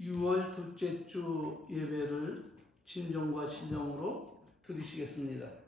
6월 둘째 주 예배를 진정과 신령으로 드리시겠습니다.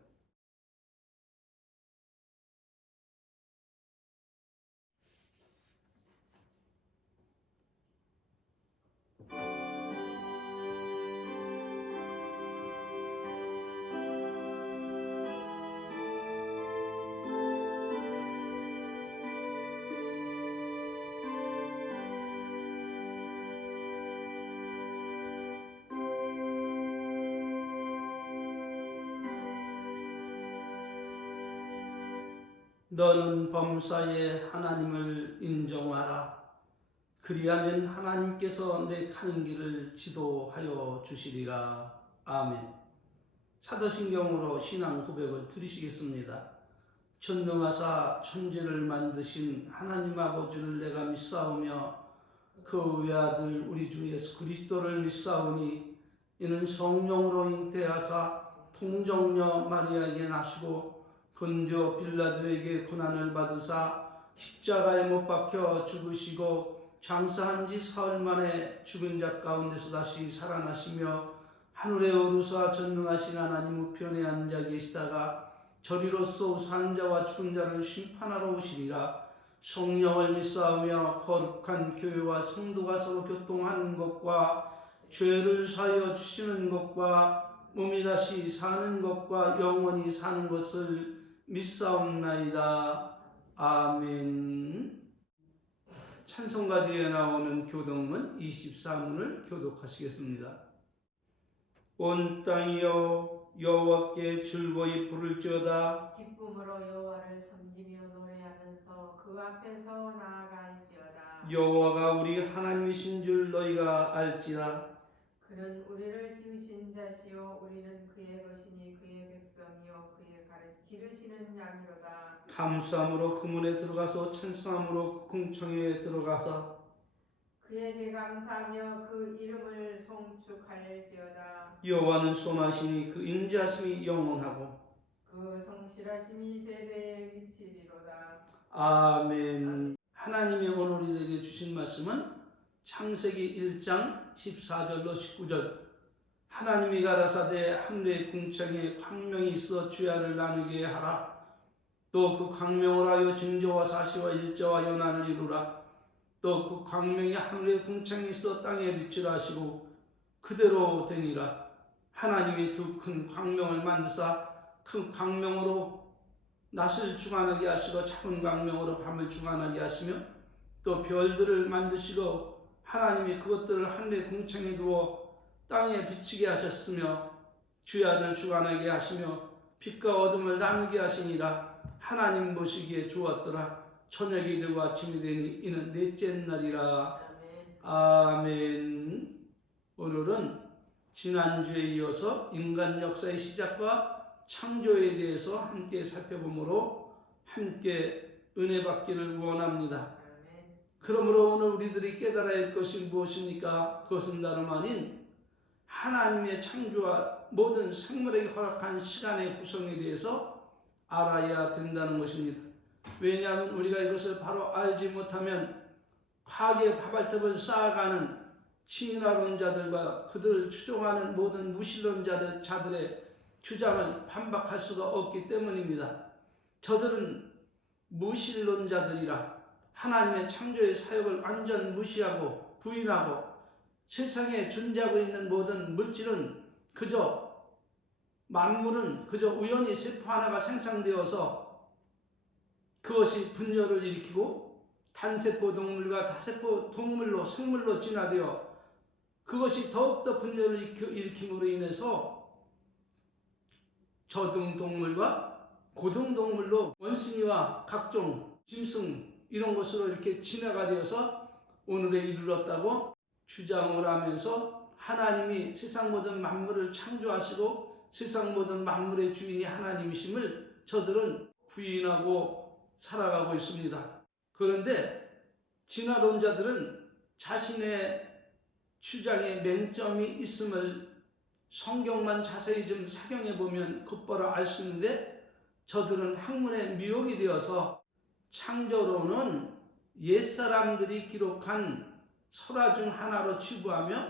너는 범사에 하나님을 인정하라. 그리하면 하나님께서 내 가는 길을 지도하여 주시리라. 아멘. 사도신경으로 신앙 고백을 드리시겠습니다. 전능하사 천지를 만드신 하나님 아버지를 내가 믿사오며 그 외아들 우리 주 예수 그리스도를 믿사오니 이는 성령으로 잉태하사 통정녀 마리아에게 나시고 본디오 빌라도에게 고난을 받으사 십자가에 못 박혀 죽으시고 장사한 지 사흘 만에 죽은 자 가운데서 다시 살아나시며 하늘에 오르사 전능하신 하나님 우편에 앉아 계시다가 저리로서 산 자와 죽은 자를 심판하러 오시리라. 성령을 믿사오며 거룩한 교회와 성도가 서로 교통하는 것과 죄를 사하여 주시는 것과 몸이 다시 사는 것과 영원히 사는 것을 믿사옵나이다. 아멘. 찬송가 뒤에 나오는 교독문 24문을 교독하시겠습니다. 온 땅이여 여호와께 즐거이 부를지어다. 기쁨으로 여호와를 섬기며 노래하면서 그 앞에서 나아갈지어다. 여호와가 우리 하나님이신 줄 너희가 알지라. 그는 우리를 지으신 자시요 우리는 그의 것이니 그의 백성이요 그의 기르시는 양이로다. 감사함으로 그 문에 들어가서 찬송함으로 그 궁창에 들어가서 그에게 감사하며 그 이름을 송축할지어다. 여호와는 선하시니 그 인자하심이 영원하고 그 성실하심이 대대에 미치리로다. 아멘. 하나님이 오늘 우리에게 주신 말씀은 창세기 1장 14절로 19절. 하나님이 가라사대 하늘의 궁창에 광명이 있어 주야를 나누게 하라. 또 그 광명을 하여 징조와 사시와 일자와 연한을 이루라. 또 그 광명이 하늘의 궁창에 있어 땅에 빛을 하시고 그대로 되니라. 하나님이 두 큰 광명을 만드사 큰 광명으로 낮을 주관하게 하시고 작은 광명으로 밤을 주관하게 하시며 또 별들을 만드시고 하나님이 그것들을 하늘의 궁창에 두어 땅에 비치게 하셨으며 주야를 주관하게 하시며 빛과 어둠을 나누게 하시니라. 하나님 보시기에 좋았더라. 저녁이 되고 아침이 되니 이는 넷째 날이라. 아멘. 오늘은 지난주에 이어서 인간 역사의 시작과 창조에 대해서 함께 살펴보므로 함께 은혜 받기를 원합니다. 그러므로 오늘 우리들이 깨달아야 할 것이 무엇입니까? 그것은 다름 아닌 하나님의 창조와 모든 생물에게 허락한 시간의 구성에 대해서 알아야 된다는 것입니다. 왜냐하면 우리가 이것을 바로 알지 못하면 과학의 파발톱을 쌓아가는 진화론자들과 그들을 추종하는 모든 무신론자들의 주장을 반박할 수가 없기 때문입니다. 저들은 무신론자들이라 하나님의 창조의 사역을 완전 무시하고 부인하고 세상에 존재하고 있는 모든 물질은 만물은 그저 우연히 세포 하나가 생성되어서 그것이 분열을 일으키고 단세포 동물과 다세포 동물로 생물로 진화되어 그것이 더욱더 분열을 일으킴으로 인해서 저등동물과 고등동물로 원숭이와 각종 짐승 이런 것으로 이렇게 진화가 되어서 오늘에 이르렀다고 주장을 하면서 하나님이 세상 모든 만물을 창조하시고 세상 모든 만물의 주인이 하나님이심을 저들은 부인하고 살아가고 있습니다. 그런데 진화론자들은 자신의 주장에 맹점이 있음을 성경만 자세히 좀 사경해 보면 곧바로 알 수 있는데 저들은 학문의 미혹이 되어서 창조론은 옛사람들이 기록한 설화 중 하나로 치부하며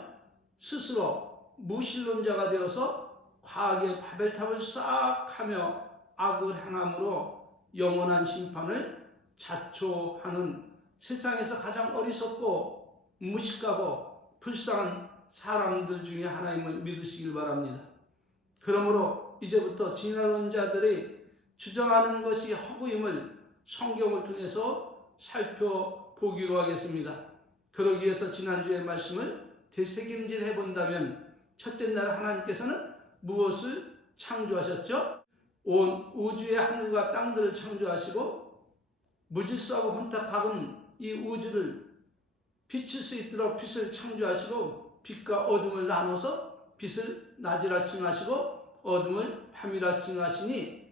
스스로 무신론자가 되어서 과학의 바벨탑을 싹 하며 악을 행함으로 영원한 심판을 자초하는 세상에서 가장 어리석고 무식하고 불쌍한 사람들 중에 하나임을 믿으시길 바랍니다. 그러므로 이제부터 진화론자들이 주장하는 것이 허구임을 성경을 통해서 살펴보기로 하겠습니다. 그러기 위해서 지난주의 말씀을 되새김질 해본다면 첫째 날 하나님께서는 무엇을 창조하셨죠? 온 우주의 하늘과 땅들을 창조하시고 무질서하고 혼탁한 이 우주를 비칠 수 있도록 빛을 창조하시고 빛과 어둠을 나눠서 빛을 낮이라 칭하시고 어둠을 밤이라 칭하시니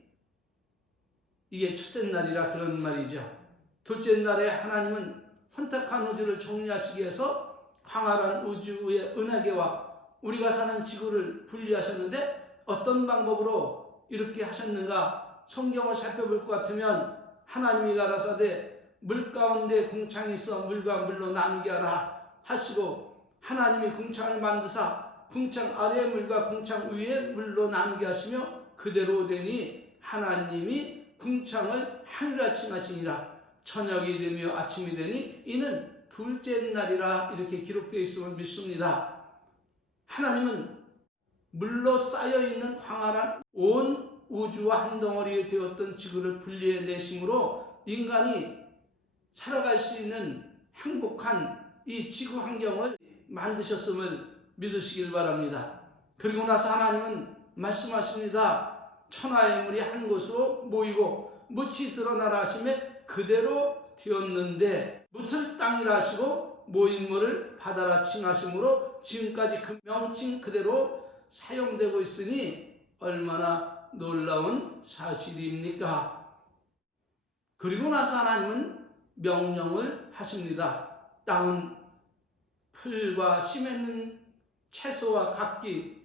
이게 첫째 날이라 그런 말이죠. 둘째 날에 하나님은 혼탁한 우주를 정리하시기 위해서 광활한 우주의 은하계와 우리가 사는 지구를 분리하셨는데 어떤 방법으로 이렇게 하셨는가? 성경을 살펴볼 것 같으면 하나님이 가라사대 물 가운데 궁창이 있어 물과 물로 나누게 하라 하시고 하나님이 궁창을 만드사 궁창 아래의 물과 궁창 위의 물로 나누게 하시며 그대로 되니 하나님이 궁창을 하늘이라 칭하시니라. 저녁이 되며 아침이 되니 이는 둘째 날이라 이렇게 기록되어 있음을 믿습니다. 하나님은 물로 쌓여있는 광활한 온 우주와 한 덩어리 되었던 지구를 분리해내심으로 인간이 살아갈 수 있는 행복한 이 지구 환경을 만드셨음을 믿으시길 바랍니다. 그리고 나서 하나님은 말씀하십니다. 천하의 물이 한 곳으로 모이고 묻이 드러나라 하시매 그대로 되었는데 묻을 땅이라 하시고 모인 물을 바다라 칭하심으로 지금까지 그 명칭 그대로 사용되고 있으니 얼마나 놀라운 사실입니까? 그리고 나서 하나님은 명령을 하십니다. 땅은 풀과 씨 맺는 채소와 각기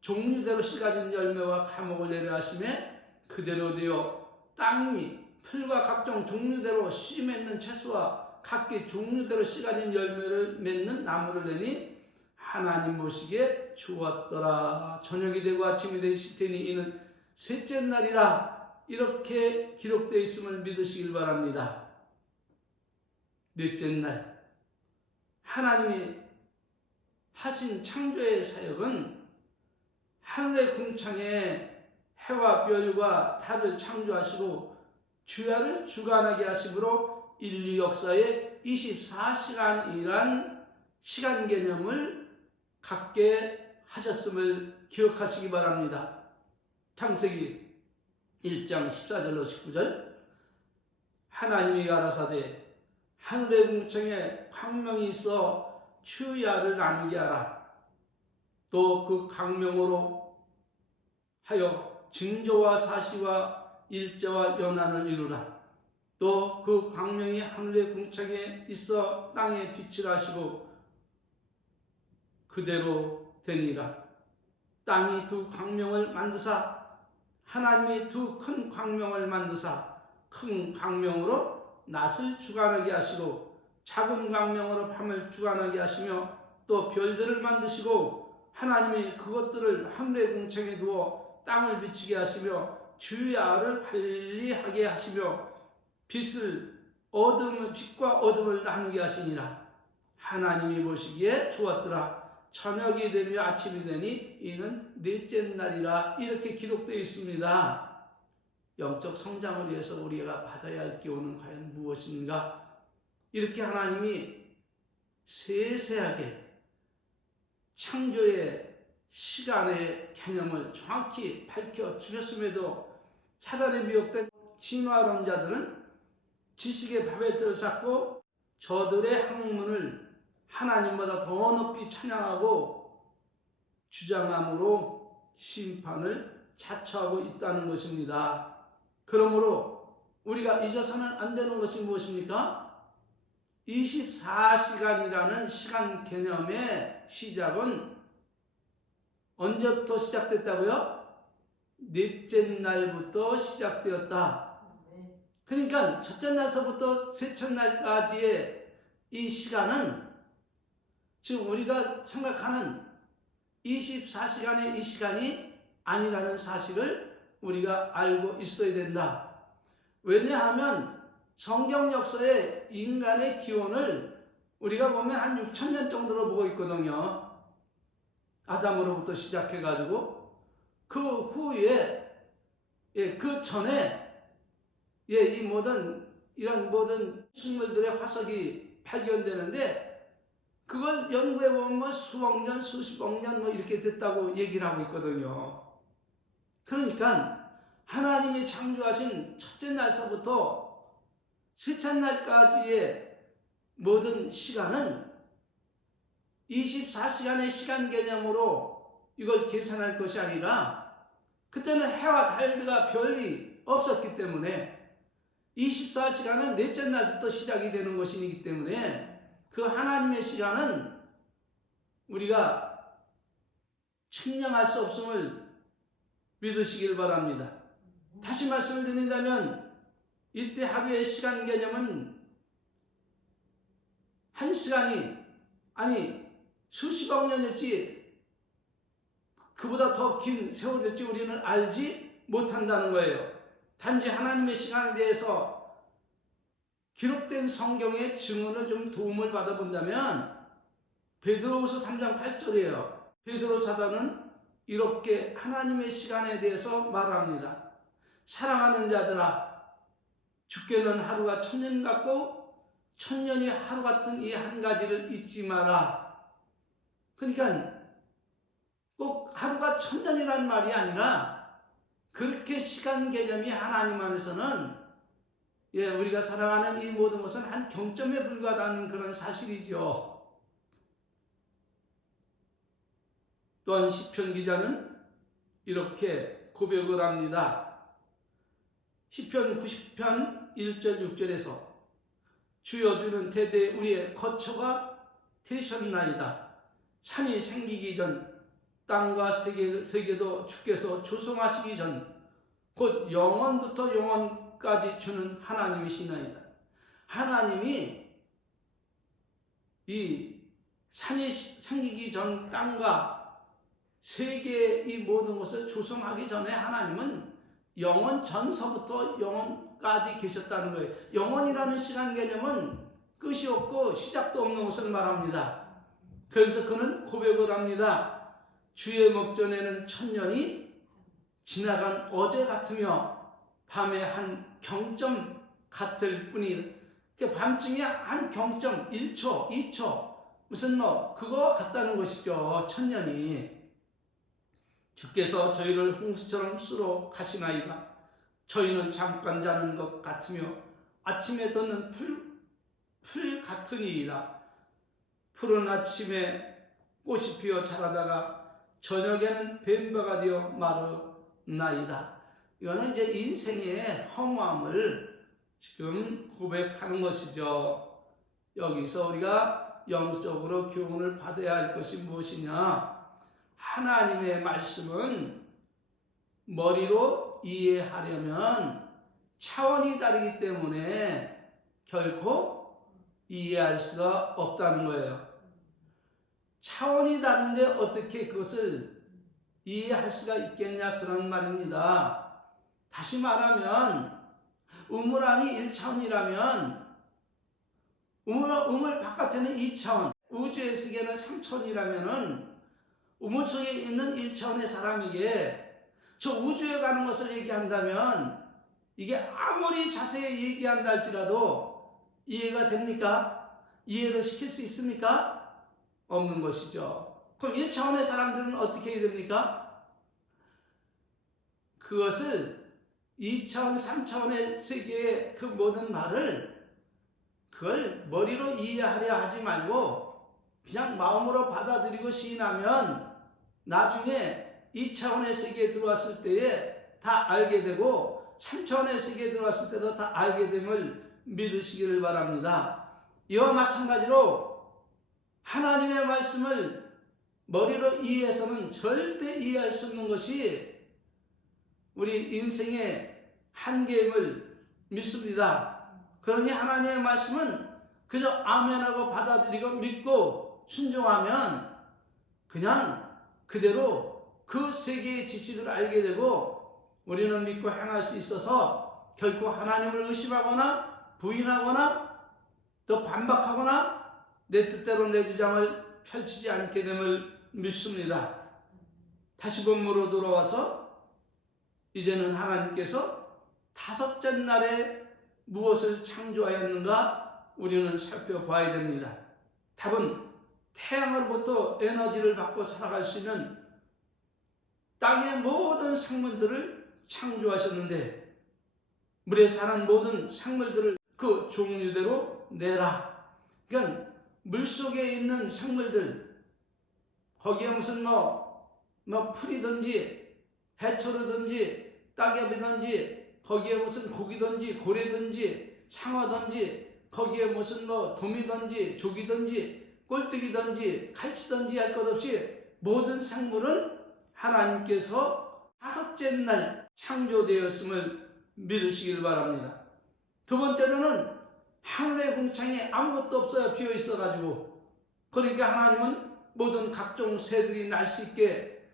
종류대로 씨 가진 열매와 과목을 내려 하시매 그대로 되어 땅이 풀과 각종 종류대로 씨 맺는 채소와 각기 종류대로 씨 가진 열매를 맺는 나무를 내니 하나님 보시기에 좋았더라. 저녁이 되고 아침이 되실 테니 이는 셋째 날이라 이렇게 기록되어 있음을 믿으시길 바랍니다. 넷째 날 하나님이 하신 창조의 사역은 하늘의 궁창에 해와 별과 달을 창조하시고 주야를 주관하게 하심으로 인류 역사의 24시간이란 시간 개념을 갖게 하셨음을 기억하시기 바랍니다. 창세기 1장 14절로 19절 하나님이 가라사대 하늘의 궁창에 광명이 있어 주야를 나누게 하라. 또 그 광명으로 하여 징조와 사시와 일자와 연한을 이루라. 또 그 광명이 하늘의 궁창에 있어 땅에 빛을 하시고 그대로 되니라. 땅이 두 광명을 만드사 하나님이 두 큰 광명을 만드사 큰 광명으로 낮을 주관하게 하시고 작은 광명으로 밤을 주관하게 하시며 또 별들을 만드시고 하나님이 그것들을 하늘의 궁창에 두어 땅을 비치게 하시며 주야를 관리하게 하시며 빛과 어둠을 나누게 하시니라. 하나님이 보시기에 좋았더라. 저녁이 되며 아침이 되니 이는 넷째 날이라 이렇게 기록되어 있습니다. 영적 성장을 위해서 우리가 받아야 할 교훈은 과연 무엇인가? 이렇게 하나님이 세세하게 창조의 시간의 개념을 정확히 밝혀주셨음에도 사단에 미혹된 진화론자들은 지식의 바벨탑을 쌓고 저들의 학문을 하나님보다 더 높이 찬양하고 주장함으로 심판을 자처하고 있다는 것입니다. 그러므로 우리가 잊어서는 안 되는 것이 무엇입니까? 24시간이라는 시간 개념의 시작은 언제부터 시작됐다고요? 넷째 날부터 시작되었다. 그러니까 첫째 날서부터 셋째 날까지의 이 시간은 지금 우리가 생각하는 24시간의 이 시간이 아니라는 사실을 우리가 알고 있어야 된다. 왜냐하면 성경 역사의 인간의 기원을 우리가 보면 한 6,000년 정도로 보고 있거든요. 아담으로부터 시작해가지고 그 후에 그 전에 이 이런 모든 식물들의 화석이 발견되는데 그걸 연구해보면 뭐 수억 년, 수십억 년 뭐 이렇게 됐다고 얘기를 하고 있거든요. 그러니까 하나님이 창조하신 첫째 날서부터 셋째 날까지의 모든 시간은 24시간의 시간 개념으로 이걸 계산할 것이 아니라 그때는 해와 달과 별이 없었기 때문에 24시간은 넷째 날부터 시작이 되는 것이기 때문에 그 하나님의 시간은 우리가 측량할 수 없음을 믿으시길 바랍니다. 다시 말씀을 드린다면 이때 하루의 시간 개념은 한 시간이 아니 수십억 년일지 그보다 더 긴 세월일지 우리는 알지 못한다는 거예요. 단지 하나님의 시간에 대해서 기록된 성경의 증언을 좀 도움을 받아본다면 베드로후서 3장 8절이에요. 베드로 사도는 이렇게 하나님의 시간에 대해서 말합니다. 사랑하는 자들아, 주께는 하루가 1000년 같고 1000년이 하루 같은 이 한 가지를 잊지 마라. 그러니까 꼭 하루가 1000년이라는 말이 아니라 그렇게 시간 개념이 하나님 안에서는 우리가 살아가는 이 모든 것은 한 경점에 불과하다는 그런 사실이죠. 또한 시편 기자는 이렇게 고백을 합니다. 시편 90편 1절 6절에서 주여 주는 대대 우리의 거처가 되셨나이다. 산이 생기기 전 땅과 세계도 주께서 조성하시기 전 곧 영원부터 영원까지 주는 하나님이시나이다. 하나님이 이 산이 생기기 전 땅과 세계의 이 모든 것을 조성하기 전에 하나님은 영원 전서부터 영원까지 계셨다는 거예요. 영원이라는 시간 개념은 끝이 없고 시작도 없는 것을 말합니다. 그래서 그는 고백을 합니다. 주의 목전에는 1000년이 지나간 어제 같으며 밤의 한 경점 같을 뿐이라. 밤중에 한 경점 1초, 2초 무슨 그거 같다는 것이죠. 1000년이. 주께서 저희를 홍수처럼 쓸어 가시나이다. 저희는 잠깐 자는 것 같으며 아침에 돋는 풀 같으니이다. 푸른 아침에 꽃이 피어 자라다가 저녁에는 뱀바가 되어 마르나이다. 이거는 이제 인생의 허무함을 지금 고백하는 것이죠. 여기서 우리가 영적으로 교훈을 받아야 할 것이 무엇이냐? 하나님의 말씀은 머리로 이해하려면 차원이 다르기 때문에 결코 이해할 수가 없다는 거예요. 차원이 다른데 어떻게 그것을 이해할 수가 있겠냐 그런 말입니다. 다시 말하면 우물 안이 1차원이라면 우물 바깥에는 2차원, 우주의 세계는 3차원이라면 우물 속에 있는 1차원의 사람에게 저 우주에 가는 것을 얘기한다면 이게 아무리 자세히 얘기한다 할지라도 이해가 됩니까? 이해를 시킬 수 있습니까? 없는 것이죠. 그럼 1차원의 사람들은 어떻게 해야 됩니까? 그것을 2차원, 3차원의 세계의 그 모든 말을 그걸 머리로 이해하려 하지 말고 그냥 마음으로 받아들이고 시인하면 나중에 2차원의 세계에 들어왔을 때에 다 알게 되고 3차원의 세계에 들어왔을 때도 다 알게 됨을 믿으시기를 바랍니다. 이와 마찬가지로 하나님의 말씀을 머리로 이해해서는 절대 이해할 수 없는 것이 우리 인생의 한계임을 믿습니다. 그러니 하나님의 말씀은 그저 아멘하고 받아들이고 믿고 순종하면 그냥 그대로 그 세계의 지식을 알게 되고 우리는 믿고 행할 수 있어서 결코 하나님을 의심하거나 부인하거나 또 반박하거나 내 뜻대로 내 주장을 펼치지 않게 됨을 믿습니다. 다시 본문으로 돌아와서 이제는 하나님께서 다섯째 날에 무엇을 창조하였는가 우리는 살펴봐야 됩니다. 답은 태양으로부터 에너지를 받고 살아갈 수 있는 땅의 모든 생물들을 창조하셨는데 물에 사는 모든 생물들을 그 종류대로 내라. 그러니까 물속에 있는 생물들 거기에 무슨 풀이든지 해초류든지 따개비든지 거기에 무슨 고기든지 고래든지 상어든지 거기에 무슨 도미든지 조기든지 꼴뚜기든지 갈치든지 할 것 없이 모든 생물은 하나님께서 다섯째 날 창조되었음을 믿으시길 바랍니다. 두 번째로는 하늘의 궁창에 아무것도 없어요. 비어 있어가지고 그러니까 하나님은 모든 각종 새들이 날 수 있게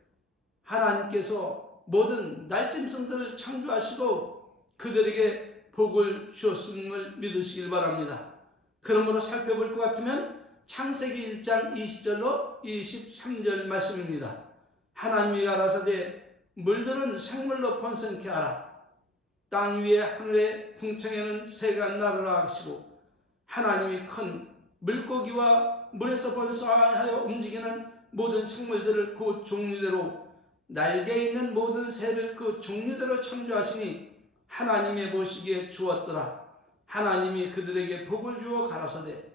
하나님께서 모든 날짐승들을 창조하시고 그들에게 복을 주었음을 믿으시길 바랍니다. 그러므로 살펴볼 것 같으면 창세기 1장 20절로 23절 말씀입니다. 하나님이 가라사대 물들은 생물로 번성케 하라. 땅 위에 하늘의 궁창에는 새가 나르라 하시고 하나님이 큰 물고기와 물에서 번성하여 움직이는 모든 생물들을 그 종류대로 날개 있는 모든 새를 그 종류대로 창조하시니 하나님의 보시기에 좋았더라. 하나님이 그들에게 복을 주어 가라사대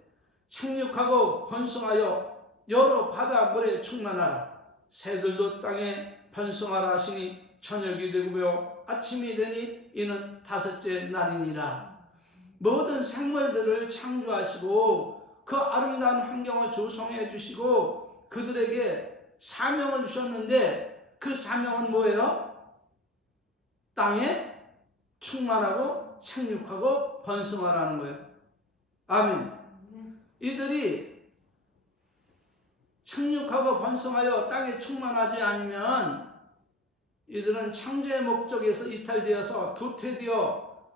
생육하고 번성하여 여러 바다 물에 충만하라. 새들도 땅에 번성하라 하시니 저녁이 되고며 아침이 되니 이는 다섯째 날이니라. 모든 생물들을 창조하시고 그 아름다운 환경을 조성해 주시고 그들에게 사명을 주셨는데 그 사명은 뭐예요? 땅에 충만하고 생육하고 번성하라는 거예요. 아멘. 이들이 생육하고 번성하여 땅에 충만하지 않으면 이들은 창조의 목적에서 이탈되어서 도태되어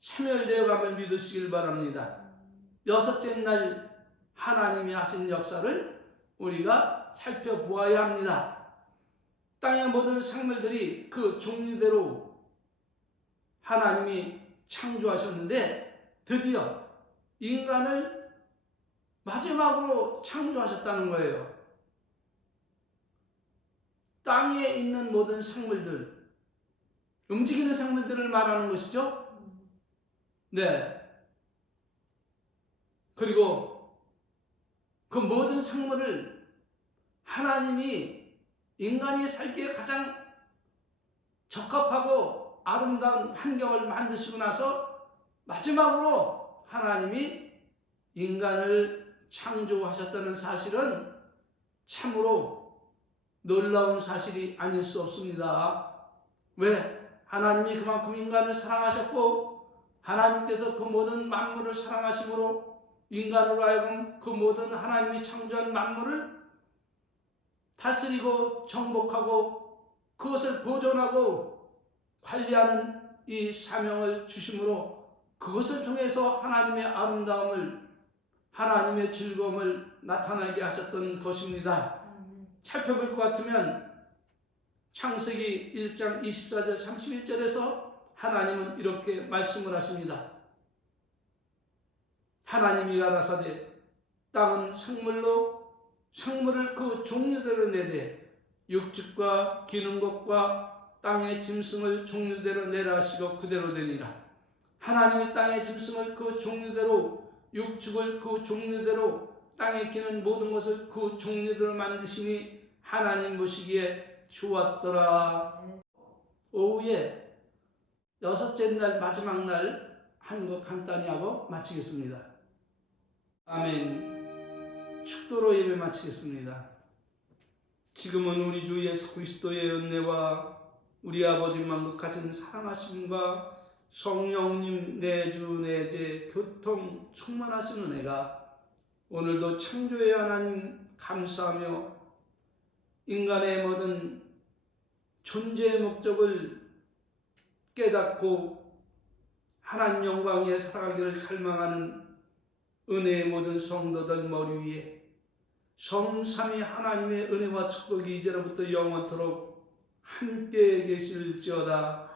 사멸되어 감을 믿으시길 바랍니다. 여섯째 날 하나님이 하신 역사를 우리가 살펴보아야 합니다. 땅의 모든 생물들이 그 종류대로 하나님이 창조하셨는데 드디어 인간을 마지막으로 창조하셨다는 거예요. 땅에 있는 모든 생물들, 움직이는 생물들을 말하는 것이죠. 네. 그리고 그 모든 생물을 하나님이 인간이 살기에 가장 적합하고 아름다운 환경을 만드시고 나서 마지막으로 하나님이 인간을 창조하셨다는 사실은 참으로 놀라운 사실이 아닐 수 없습니다. 왜? 하나님이 그만큼 인간을 사랑하셨고 하나님께서 그 모든 만물을 사랑하심으로 인간으로 하여금 그 모든 하나님이 창조한 만물을 다스리고 정복하고 그것을 보존하고 관리하는 이 사명을 주심으로 그것을 통해서 하나님의 아름다움을 하나님의 즐거움을 나타나게 하셨던 것입니다. 살펴볼 것 같으면 창세기 1장 24절 31절에서 하나님은 이렇게 말씀을 하십니다. 하나님이 가라사대 땅은 생물을 그 종류대로 내되 육축과 기는 것과 땅의 짐승을 종류대로 내라 하시고 그대로 되니라. 하나님이 땅의 짐승을 그 종류대로 육축을 그 종류대로 땅에 기는 모든 것을 그 종류대로 만드시니 하나님 보시기에 좋았더라. 오후에 여섯째 날 마지막 날 한 것 간단히 하고 마치겠습니다. 아멘. 축도로 예배 마치겠습니다. 지금은 우리 주 예수 그리스도의 은혜와 우리 아버지 만극하신 사랑하심과 성령님 내주 내제 교통 충만하신 은혜가 오늘도 창조의 하나님 감사하며 인간의 모든 존재의 목적을 깨닫고 하나님 영광 위에 살아가기를 갈망하는 은혜의 모든 성도들 머리 위에 성삼위 하나님의 은혜와 축복이 이제로부터 영원토록 함께 계실지어다.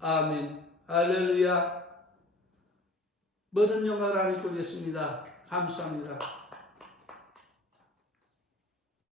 아멘. 할렐루야. 모든 영광을 하나님께 올렸습니다. 감사합니다.